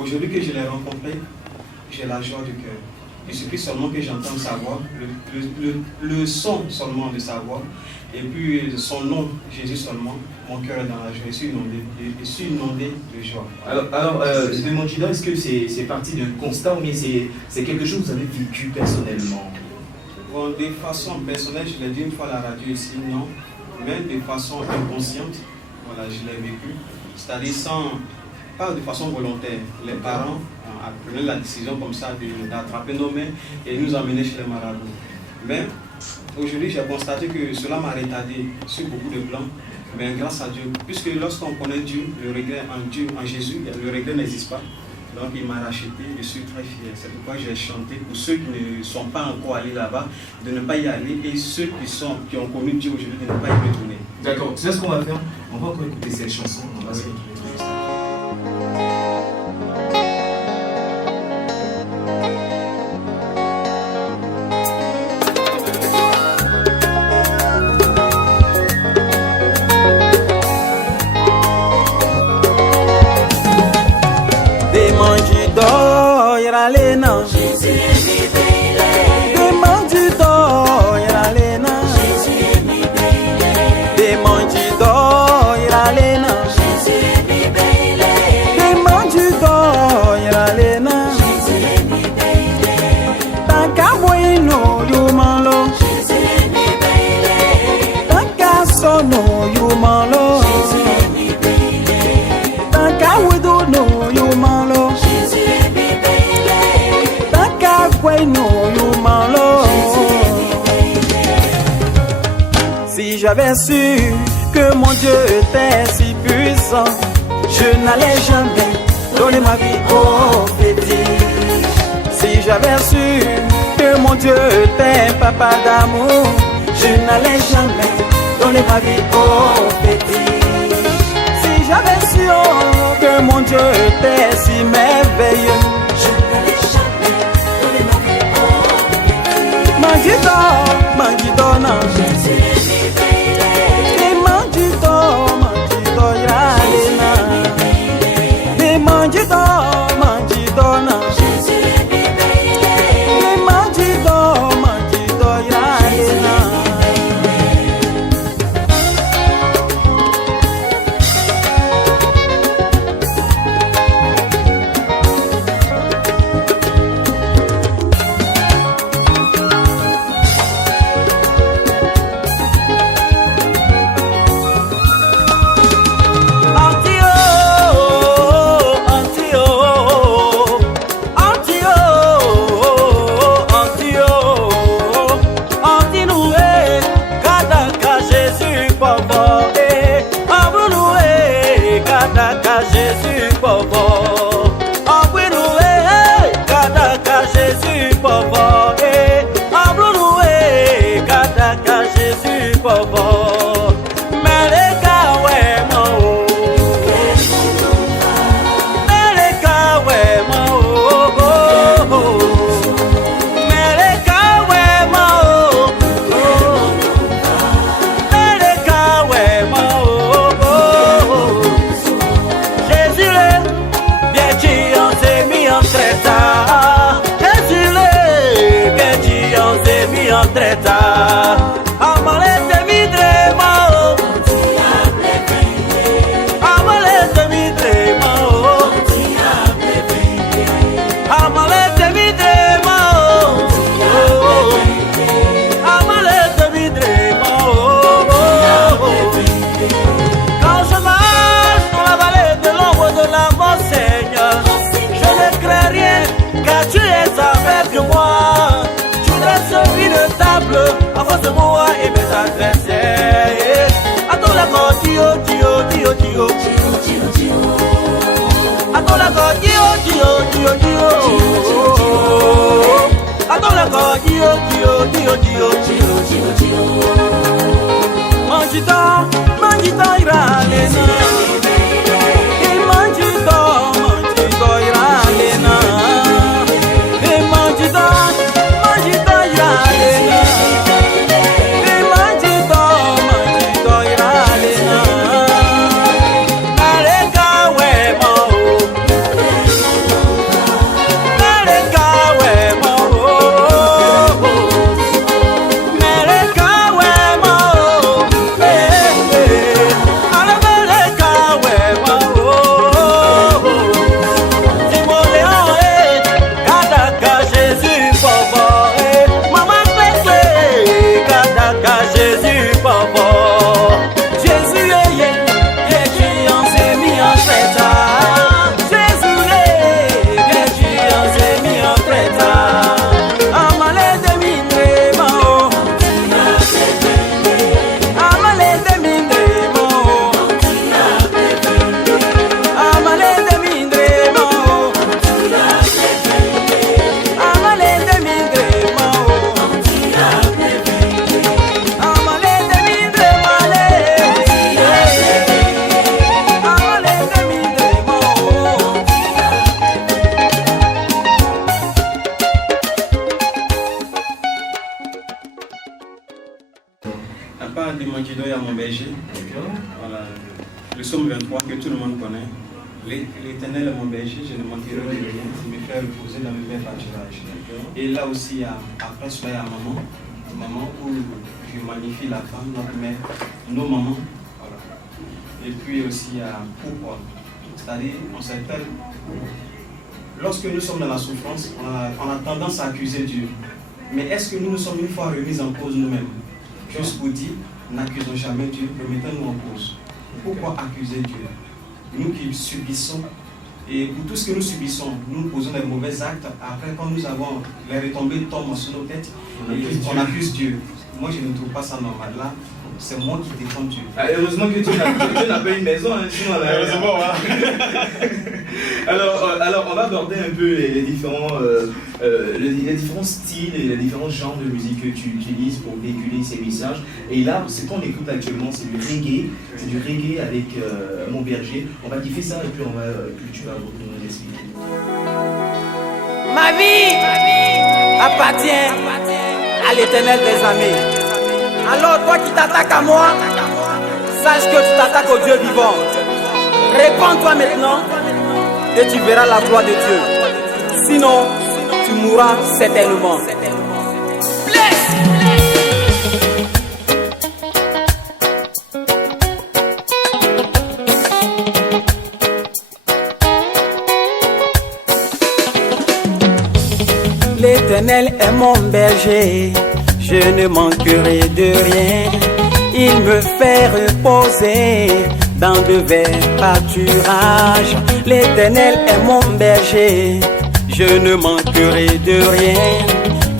Aujourd'hui que je l'ai rencontré, j'ai la joie du cœur. Il suffit seulement que j'entende sa voix, le son seulement de sa voix, et puis son nom, Jésus seulement, mon cœur est dans la joie, je suis inondé de joie. Alors demande-moi, est-ce que c'est parti d'un constat ou bien c'est quelque chose que vous avez vécu personnellement? Bon, de façon personnelle, je l'ai dit une fois à la radio ici, non, mais de façon inconsciente, voilà, je l'ai vécu, c'est-à-dire pas de façon volontaire. Les parents prenaient la décision comme ça d'attraper nos mains et nous emmener chez les marabouts. Mais aujourd'hui, j'ai constaté que cela m'a retardé sur beaucoup de plans. Mais grâce à Dieu, puisque lorsqu'on connaît Dieu, le regret en Dieu, en Jésus, le regret n'existe pas. Donc il m'a racheté, je suis très fier. C'est pourquoi j'ai chanté pour ceux qui ne sont pas encore allés là-bas, de ne pas y aller, et ceux qui ont connu Dieu aujourd'hui, de ne pas y retourner. D'accord, tu sais ce qu'on va faire? On va encore écouter cette chanson, on va se retrouver tout ça. Si j'avais su que mon Dieu était si puissant, je n'allais jamais donner ma vie au fétiche. Si j'avais su que mon Dieu était papa d'amour, je n'allais jamais donner ma vie au fétiche. Si j'avais su que mon Dieu était si merveilleux, je n'allais jamais donner ma vie au fétiche. Mangito, non. bleu, à force de moi et mes adversaires. À ton lago, Dio, Dio, Dio, Dio, Dio. À ton lago, Dio, Dio, Dio, Dio. À ton lago, Dio, Dio, Dio, Dio. Manjita, manjita ira lena. Manjita, manjita ira lena. Manjita, manjita ira lena. Manjita, manjita ira lena. Nareka we mo. Nareka we mo. Nareka we mo. À part de Manjido et à mon berger, voilà, le psaume 23 que tout le monde connaît. L'Éternel est mon berger, je ne manquerai de rien, il me fait reposer dans le vert pâturage. Et là aussi, après cela, il y a maman où je magnifie la femme, notre mère, nos mamans. Voilà. Et puis aussi, il y a pourquoi. C'est-à-dire, on s'appelle, lorsque nous sommes dans la souffrance, on a tendance à accuser Dieu. Mais est-ce que nous nous sommes une fois remis en cause nous-mêmes? Juste pour dire, n'accusons jamais Dieu, remettons-nous en cause. Pourquoi accuser Dieu? Nous qui subissons, et pour tout ce que nous subissons, nous posons des mauvais actes. Après, quand nous avons les retombées tombent sur nos têtes, on accuse Dieu. Moi, je ne trouve pas ça normal. Là, c'est moi qui défends Dieu. Ah, heureusement que Dieu n'a pas une maison, hein, sinon on a... Heureusement, voilà. alors, on va aborder un peu les différents styles et les différents genres de musique que tu utilises pour véhiculer ces messages. Et là, ce qu'on écoute actuellement, c'est du reggae. C'est du reggae avec mon berger. On va kiffer ça et puis tu vas nous expliquer. Ma vie appartient à l'Éternel des armées. Alors toi qui t'attaques à moi, sache que tu t'attaques au Dieu vivant. Répands-toi maintenant et tu verras la gloire de Dieu. Sinon, tu mourras certainement. L'Éternel est mon berger, je ne manquerai de rien. Il me fait reposer dans de verts pâturages. L'Éternel est mon berger, je ne manquerai de rien.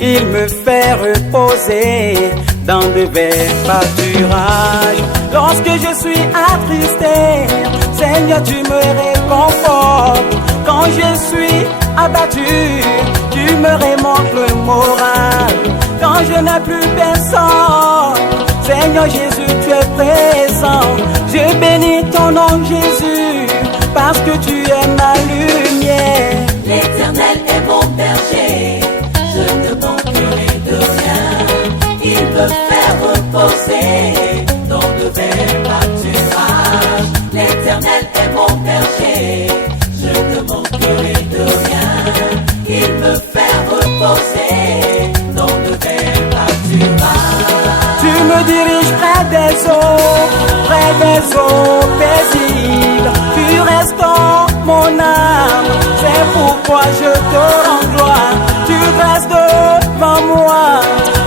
Il me fait reposer dans de verts pâturages. Lorsque je suis attristé, Seigneur, tu me réconfortes. Quand je suis abattu, tu me remontes le moral. Quand je n'ai plus personne, Seigneur Jésus, tu es présent. Je bénis ton nom Jésus, parce que tu es ma lumière. L'Éternel est mon berger, je ne manquerai de rien. Il me fait reposer dans de verts pâturages. L'Éternel est mon berger, je ne manquerai de rien. Il me fait reposer dans de verts pâturages. Tu me diriges près des eaux paisibles. Tu restaures mon âme, c'est pourquoi je te rends gloire. Tu restes devant moi,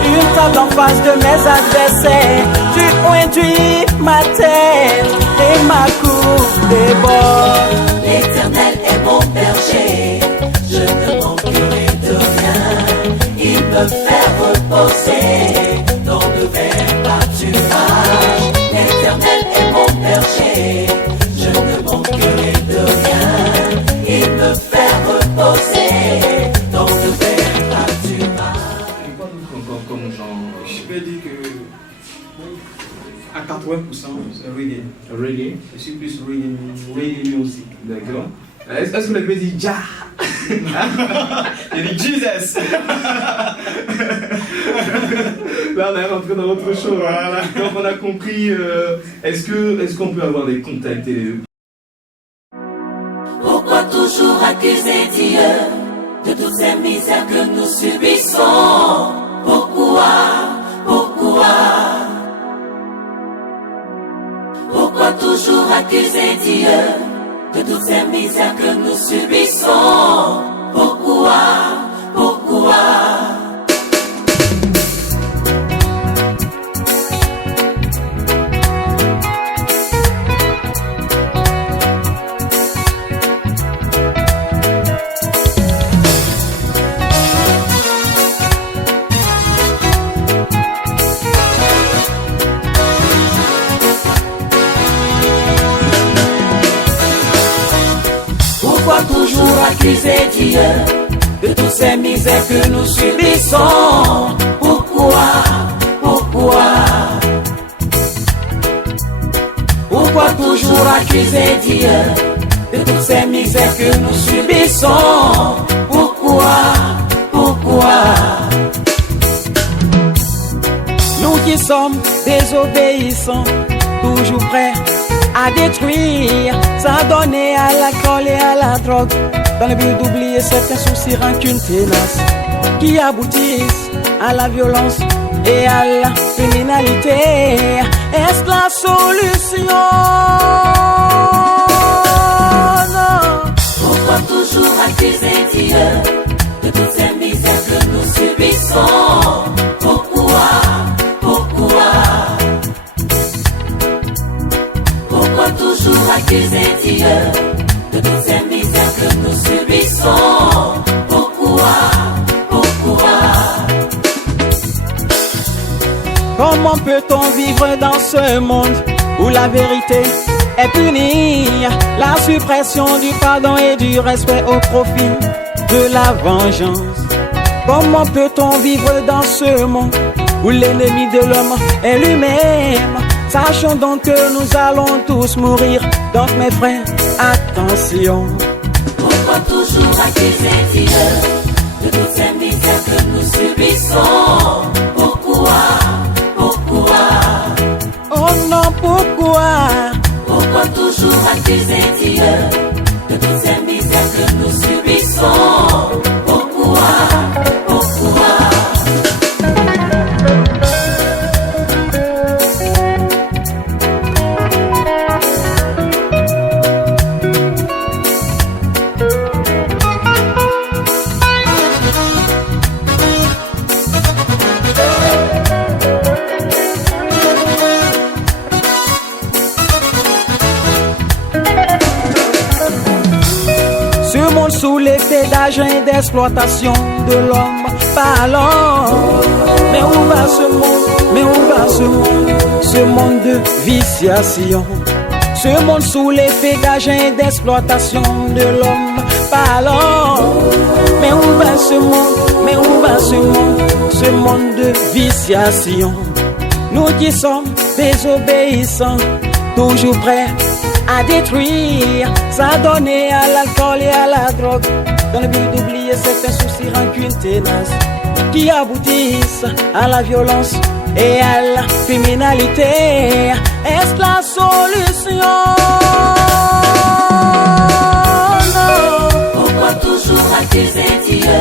une table en face de mes adversaires. Tu conduis ma tête et ma coupe déborde. L'Éternel est mon berger, je ne manquerai de rien. Il me fait reposer reggae. Reggae. Je suis plus reggae music. D'accord. Est-ce que vous l'avez dit Ja? Il a dit Jesus. Là, on est rentré dans autre chose. Voilà. Donc, on a compris. Est-ce qu'on peut avoir des contacts télé? Pourquoi toujours accuser Dieu de toutes ces misères que nous subissons? Pourquoi? Pourquoi toujours accuser Dieu de toutes ces misères que nous subissons? Pourquoi? Pourquoi toujours accuser Dieu de toutes ces misères que nous subissons? Pourquoi? Pourquoi toujours accuser Dieu de toutes ces misères que nous subissons? Pourquoi? Nous qui sommes désobéissants, toujours prêts à détruire, s'adonner à l'alcool et à la drogue, dans le but d'oublier certains soucis, rancunes tenaces qui aboutissent à la violence et à la criminalité. Est-ce la solution? Non. Pourquoi toujours accuser Dieu de toutes ces misères que nous subissons? Pourquoi toujours accuser Dieu de toutes ces misères que nous subissons? Pourquoi? Comment peut-on vivre dans ce monde où la vérité est punie, la suppression du pardon et du respect au profit de la vengeance? Comment peut-on vivre dans ce monde où l'ennemi de l'homme est lui-même? Sachons donc que nous allons tous mourir. Donc mes frères, attention. Pourquoi toujours accuser Dieu de toutes ces misères que nous subissons? Pourquoi? Oh non, pourquoi? Pourquoi toujours accuser Dieu de toutes ces misères que nous subissons? Pourquoi? Sous l'effet d'argent et d'exploitation de l'homme parlant. Mais où va ce monde? Ce monde de viciation. Ce monde sous l'effet d'argent et d'exploitation de l'homme parlant. Mais où va ce monde? Ce monde de viciation. Nous qui sommes désobéissants, toujours prêts à détruire, s'adonner à l'alcool et à la drogue, dans le but d'oublier certains soucis, rancunes tenaces qui aboutissent à la violence et à la criminalité. Est-ce la solution? Non. Pourquoi toujours accuser Dieu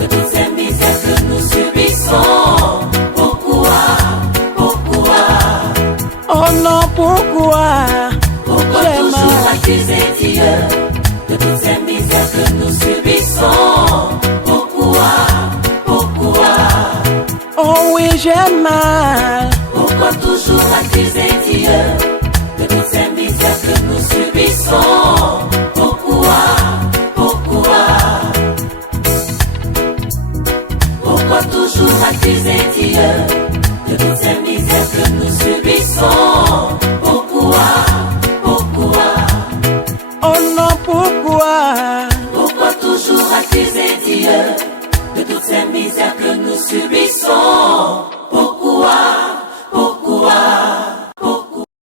de toutes ces misères que nous subissons? Pourquoi? Oh non, pourquoi? Pourquoi toujours accuser Dieu de toutes ces misères que nous subissons? Pourquoi? Oh oui, j'ai mal. Pourquoi toujours accuser Dieu de toutes ces misères que nous subissons? Pourquoi? Pourquoi toujours accuser Dieu de toutes ces misères que nous subissons?